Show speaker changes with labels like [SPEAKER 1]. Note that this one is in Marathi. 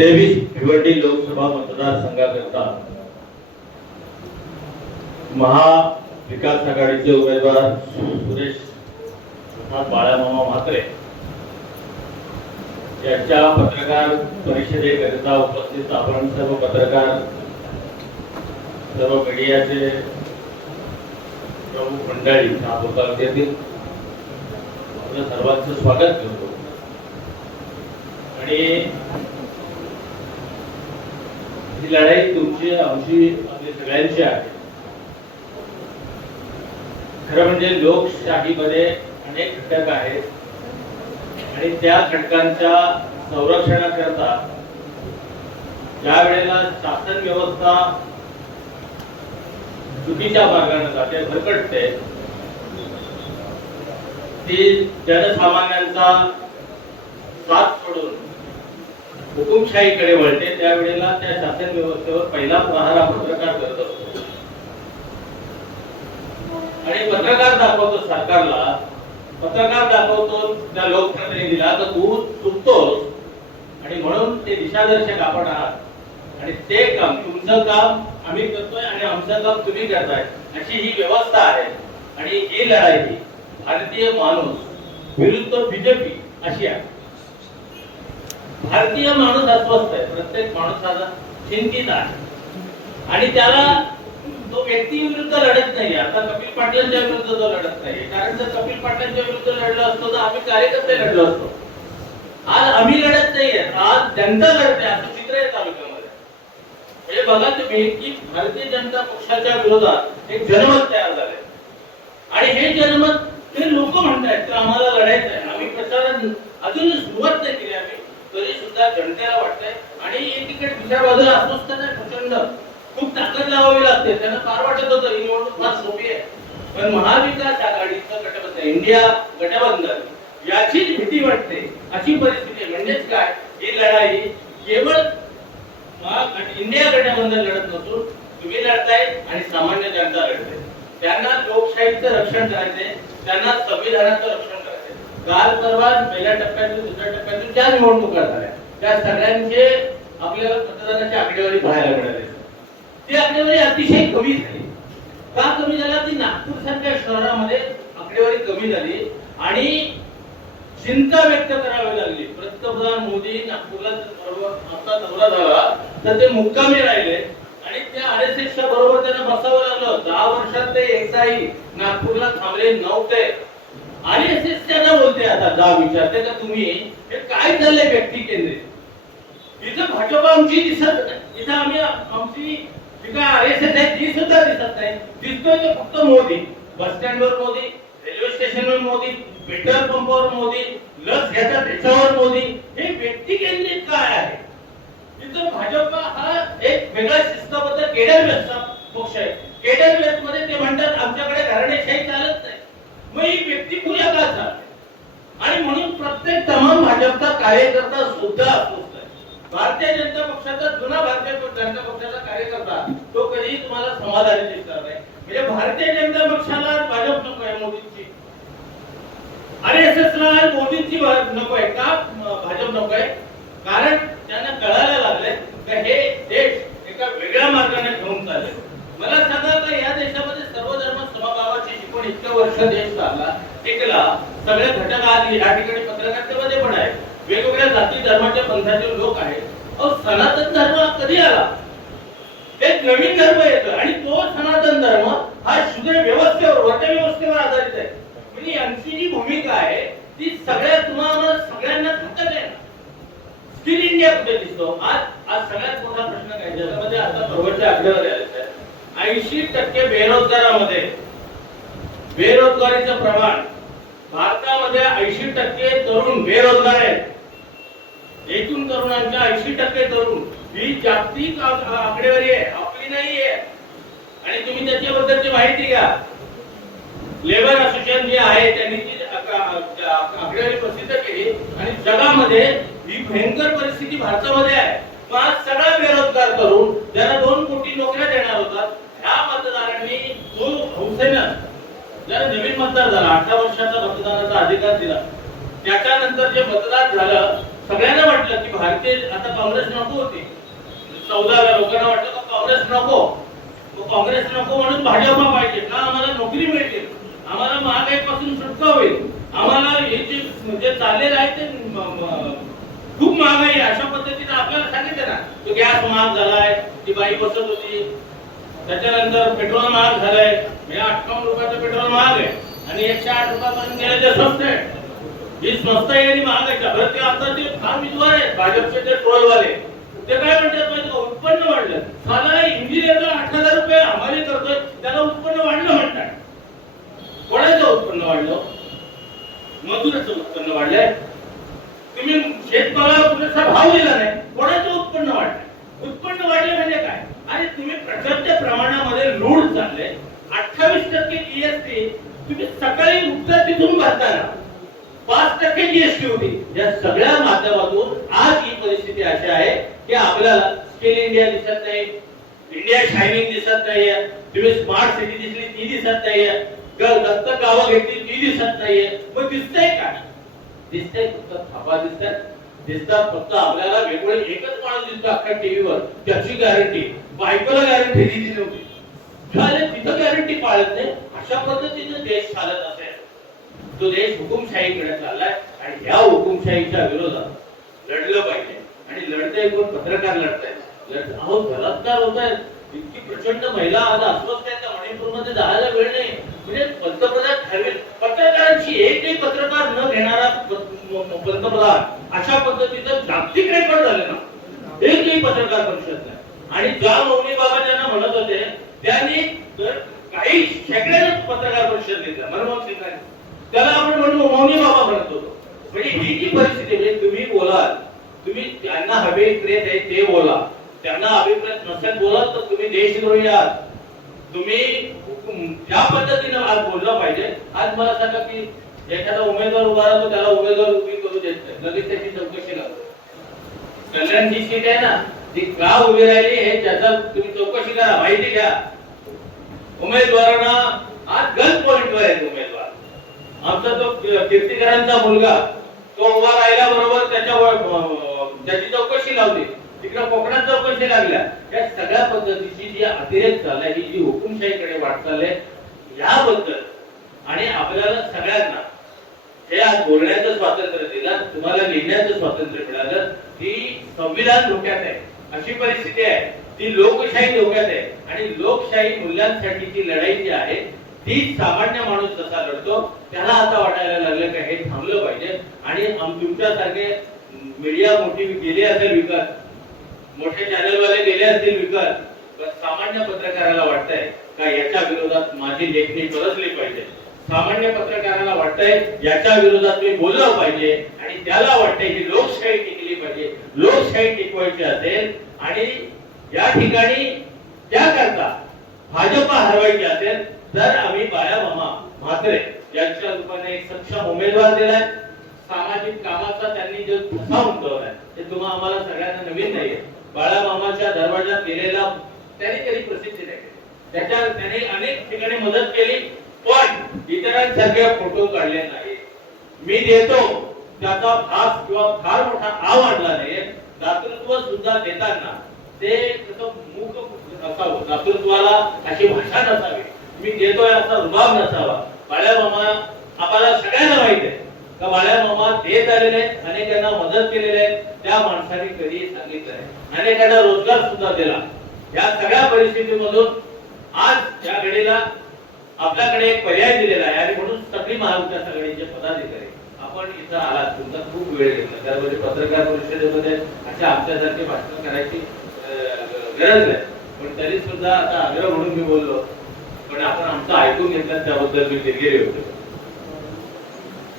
[SPEAKER 1] तेवीस भिवंडी लोकसभा मतदारसंघाकरता महाविकास आघाडीचे उमेदवार सुरेश बाळामामा म्हात्रे यांच्या पत्रकार परिषदेकरिता उपस्थित आपण सर्व पत्रकार सर्व मीडियाचे प्रमुख मंडळी नागपूर तालुक्यातील आपलं सर्वांचं स्वागत करतो. आणि ही लढाई तुमची आमची आपली सगळ्यांची आहे. खरं म्हणजे लोकशाहीमध्ये अनेक घटक आहेत. आणि त्या घटकांच्या संरक्षणाकरता ज्या वेळेला शासन व्यवस्था चुकीच्या मार्गाने जाते भरकटते ती जनसामान्यांचा साथ सोडून हुकुमशाहीकडे वळते. त्यावेळेला त्या शासन व्यवस्थेवर पहिला प्रहार हा पत्रकार करत असतो. आणि पत्रकार दाखवतो सरकारला. पत्रकार दाखवतो त्या लोकप्रतिनिधीला तर तू चुकतोस. आणि म्हणून ते दिशादर्शक आपण आहात. आणि ते काम तुमचं काम आम्ही करतोय आणि आमचं काम तुम्ही करताय. अशी ही व्यवस्था आहे. आणि ही लढाई भारतीय माणूस विरुद्ध बीजेपी अशी आहे. भारतीय माणूस अस्वस्थ आहे प्रत्येक माणूसाला चिंतित आहे. आणि त्याला तो व्यक्ती विरुद्ध लढत नाही आता कपिल पाटलांच्या विरुद्ध तो लढत नाही कारण जर कपिल पाटलांच्या विरुद्ध लढलो असतो तर आम्ही कार्यकर्ते लढलो असतो. आज आम्ही लढत नाहीये. आज जनता लढते. असं चित्र आहे तालुक्यामध्ये. म्हणजे बघा तुम्ही की भारतीय जनता पक्षाच्या विरोधात एक जनमत तयार झालंय. आणि हे जनमत ते लोक म्हणतायत की आम्हाला लढायचं आहे आम्ही प्रचार अजून सुरुवात नाही केली आम्ही. तरी सुद्धा जनतेला वाटतंय. आणि एकीकडे दुसऱ्या बाजूला अस्वस्थ नाही प्रचंड. खूप ताकद लावावी लागते. त्यांना फार वाटत होतं. ही निवडणूक फार सोपी आहे. पण महाविकास आघाडीचं गटबंधन इंडिया गटबंधन याचीच भीती वाटते. अशी परिस्थिती म्हणजेच काय? ही लढाई केवळ महा- इंडिया गटबंधन लढत नसून तुम्ही लढताय आणि सामान्य जनता लढते. त्यांना लोकशाहीचं रक्षण करायचंय. त्यांना संविधानाचं रक्षण काल परवा पहिल्या टप्प्यातून दुसऱ्या टप्प्यातून ज्या निवडणुका झाल्या. त्या सगळ्यांचे आपल्याला मतदानाची आकडेवारी पाहायला मिळाली. ती आकडेवारी अतिशय कमी झाली. का कमी झाला? ती नागपूर सारख्या शहरामध्ये आकडेवारी कमी झाली आणि चिंता व्यक्त करावी लागली. पंतप्रधान मोदी नागपूरला बरोबर आता दौरा झाला तर ते मुक्कामी राहिले आणि त्या आर एस एसच्या बरोबर त्यांना बसावं लागलं. दहा वर्षात ते एकदाही नागपूरला थांबले नव्हते. आर एस एस त्यांना बोलते आता जा विचारते का तुम्ही हे काय झालंय व्यक्ती केंद्रित इथं भाजप आमची दिसत नाही तिथं आम्ही आमची जी काय आर एस एस आहे ती सुद्धा दिसत नाही. दिसतोय ते फक्त मोदी. बस स्टँडवर मोदी रेल्वे स्टेशनवर मोदी पेट्रोल पंपावर मोदी लस घेतात त्याच्यावर मोदी. हे व्यक्ती केंद्रित काय आहे? तिथं भाजप हा एक वेगळा शिस्तबद्ध केडर व्यवस्था पक्ष आहे. केडरमध्ये ते म्हणतात आमच्याकडे घराणेशाही चालत नाही. मग ही व्यक्ती पूजा आणि म्हणून प्रत्येक तमाम भाजपचा कार्यकर्ता सुद्धा भारतीय जनता पक्षाचा जुना भारतीय जनता पक्षाचा कार्यकर्ता तो कधीही तुम्हाला समाधानी दिसणार नाही. म्हणजे भारतीय जनता पक्षाला भाजप नको आहे मोदींची. आणि एस एस ला मोदींची नको आहे का? भाजप नको आहे. कारण त्यांना कळालं लागले का हे देश एका वेगळ्या मार्गाने घेऊन चालले मला सांगा का या देशामध्ये सर्व धर्म समभावाची शिकवण इतकं वर्ष देश चालला टिकला. सगळे घटक आज या ठिकाणी पत्रकारितेमध्ये पण आहे वेगवेगळ्या जाती धर्माच्या पंथातील लोक आहेत. अहो सनातन धर्म कधी आला? एक नवीन धर्म येतो आणि तो सनातन धर्म हा शुद्ध व्यवस्थेवर वर्ग आधारित आहे. म्हणजे यांची जी भूमिका आहे ती सगळ्या तुम्हाला सगळ्यांना थकत आहे. स्किल इंडिया कुठे दिसतो? आज आज सगळ्यात मोठा प्रश्न काय? जगामध्ये आता परवडच्या आकडेवारी आले ऐंशी टक्के बेरोजगारामध्ये. बेरोजगारीचं प्रमाण. भारतामध्ये ऐंशी टक्के तरुण बेरोजगार आहेत. एकूण तरुणांच्या ऐंशी टक्के तरुण ही जागतिक आकडेवारी आहे. आपली नाही आहे. आणि तुम्ही त्याच्याबद्दलची माहिती घ्या. लेबर असोसिएशन जे आहे त्यांनी ती आकडेवारी प्रसिद्ध केली आणि जगामध्ये ही भयंकर परिस्थिती भारतामध्ये आहे. मग आज सगळा बेरोजगार करून ज्याला दोन कोटी नोकऱ्या देणार होतात ह्या मतदारांनी जो हौसेनं ज्याला नवीन मतदार झाला अठरा वर्षाचा मतदानाचा अधिकार दिला. त्याच्यानंतर जे मतदान झालं सगळ्यांना वाटलं की भारतीय आता काँग्रेस नको होती. चौदा लोकांना वाटलं का काँग्रेस नको. काँग्रेस नको म्हणून भाजपा पाहिजे. का आम्हाला नोकरी मिळते आम्हाला महागाईपासून सुटका होईल. आम्हाला हे जे म्हणजे चाललेलं आहे ते खूप महागाई अशा पद्धतीने आपल्याला सांगितलं ना तो गॅस महाग झालाय ती बाई बसत होती. त्याच्यानंतर पेट्रोल महाग झालंय. म्हणजे अठ्ठावन्न रुपयाचं पेट्रोल महाग आहे. आणि एकशे आठ रुपयापर्यंत गेलं ते स्वस्त आहे. ही स्वस्त आहे आणि महाग आहे बरं ते आता ते फार विद्वान आहेत भाजपचे ते ट्रोलवाले ते काय म्हणतात माहिती उत्पन्न वाढलं. साला इंजिनियरला आठ हजार रुपये हमाली करतोय त्याला उत्पन्न वाढलं म्हणतात कोणाचं उत्पन्न वाढलं मजुराचं उत्पन्न वाढलंय तुम्ही शेतमालाला पुरेसा भाव दिला नाही कोणाचं उत्पन्न वाढलं उत्पन्न वाढले म्हणजे काय अरे तुम्ही प्रचंड प्रमाणामध्ये लूट चालले अठ्ठावीस टक्के जीएसटी तुम्ही सकाळी उत्तर तिथून भरताना पाच टक्के जीएसटी होती. या सगळ्या माध्यमातून आज ही परिस्थिती अशी आहे की आपल्याला स्किल इंडिया दिसत नाही इंडिया शायनिंग दिसत नाहीये. तुम्ही स्मार्ट सिटी दिसली ती दिसत नाहीये. दत्त गावं घेतली ती दिसत नाहीये. मग दिसतंय काय दिसतंय फक्त थापा दिसतात दिसतात फक्त आपल्याला वेगवेगळे एकच माणूस दिसतो अख्ख्या टीव्हीवर त्याची गॅरंटी बायकोला गॅरंटी दिली नव्हती. झाले तिथं गॅरंटी पाळत नाही. अशा पद्धतीने देश चालत असेल. तो देश हुकुमशाहीकडे चाललाय आणि या हुकुमशाहीच्या विरोधात लढलं पाहिजे. आणि लढते कोण? पत्रकार लढतायत अहो बलात्कार होत आहेत इतकी प्रचंड महिला आज अस्वस्थ आहेत. त्या मणिपूरमध्ये जायला वेळ नाही. म्हणजे पंतप्रधान ठरवेल. पत्रकारांची एकही पत्रकार न घेणारा पंतप्रधान अशा पद्धतीचं जागतिक रेकॉर्ड झाले ना एकही पत्रकार परिषद नाही. आणि ज्या मौनी बाबा त्यांना म्हणत होते त्यांनी काही शेकड्यानं पत्रकार परिषद घेतला मनमोहन सिंगांनी त्याला आपण म्हणतो मौनी बाबा म्हणतो. म्हणजे ही जी परिस्थिती म्हणजे तुम्ही बोलाल तुम्ही त्यांना अभिप्रेत आहे ते बोला त्यांना अभिप्रेत नसेल बोलत तर तुम्ही देशद्रोही आहात. तुम्ही ज्या पद्धतीने आज बोललं पाहिजे आज मला सांगा की एखादा उमेदवार उभा राहतो त्याला उमेदवार उभी करू देत नाही. लगेच त्याची चौकशी लागते कल्याण जी सीट आहे ना ती का उभी राहिली हे त्याचा तुम्ही चौकशी करा माहिती घ्या. उमेदवारांना आज गन पॉइंटवर आहेत उमेदवार. आमचा जो कीर्तीकरांचा मुलगा तो उभा राहिल्या बरोबर त्याच्यावर त्याची चौकशी लावली. तिकडे कोकणात चौकशी लागल्या. या सगळ्या पद्धतीची जी अतिरेक झाला ही जी हुकुमशाहीकडे वाटचाल आहे याबद्दल आणि आपल्याला सगळ्यांना हे आज बोलण्याचं स्वातंत्र्य दिलं तुम्हाला लिहिण्याचं स्वातंत्र्य मिळालं ती संविधान धोक्यात आहे. अशी परिस्थिती आहे. ती लोकशाही धोक्यात आहे. आणि लोकशाही मूल्यांसाठीची लढाई जी आहे ती सामान्य माणूस जसा लढतो त्याला आता वाटायला लागलं का हे थांबलं पाहिजे. आणि तुमच्यासारखे मीडिया मोठी गेली असेल विकत मोठे चॅनलवाले गेले असतील विकत सामान्य पत्रकाराला वाटतंय का याच्या विरोधात माझी लेखणी बदलली पाहिजे? सामान्य पत्रकाराला वाटतंय याच्या विरोधात मी बोललं पाहिजे. आणि त्याला वाटतंय ही लोकशाही केली पाहिजे. लोकशाही टिकवायची असेल आणि या ठिकाणी त्याकरता भाजपा हरवायची असेल तर आम्ही बाया मामा म्हात्रे यांच्या रूपाने एक सक्षम उमेदवार दिलाय. सामाजिक कामाचा त्यांनी जो ठसा उमटवलाय ते तुम्हा आम्हाला सगळ्यांना नवीन नाहीये. बाळा मामाच्या दरवाजात गेलेला त्यांनी कधी प्रसिद्धी नाही त्याच्या त्याने अनेक ठिकाणी मदत केली पण इतरांसारखे फोटो काढले नाही मी देतो त्याचा भास किंवा फार मोठा आव आणला नाही दातृत्व सुद्धा देताना ते कसं मूक असावं दातृत्वाला अशी भाषा नसावी. मी देतोय असा रुबाब नसावा. बाळ्या मामा आपल्याला सगळ्यांना माहीत आहे. का बाळ्या मामा देत आलेले आहेत अनेकांना मदत केलेली आहे. त्या माणसाने कधी सांगितलं आहे अनेकांना रोजगार सुद्धा दिला. या सगळ्या परिस्थितीमधून आज या घडीला आपल्याकडे एक पर्याय दिलेला आहे. आणि म्हणून सगळी महाविकास आघाडीचे पदाधिकारी आपण इथं आलात तुमचा खूप वेळ घेतला. त्यामध्ये म्हणजे पत्रकार परिषदेमध्ये अशा आमच्यासारखे भाषण करायची गरज नाही. पण तरी सुद्धा आता आग्रह म्हणून मी बोललो. पण आपण आमचं ऐकून घेतलं त्याबद्दल मी दिलगिरी होतो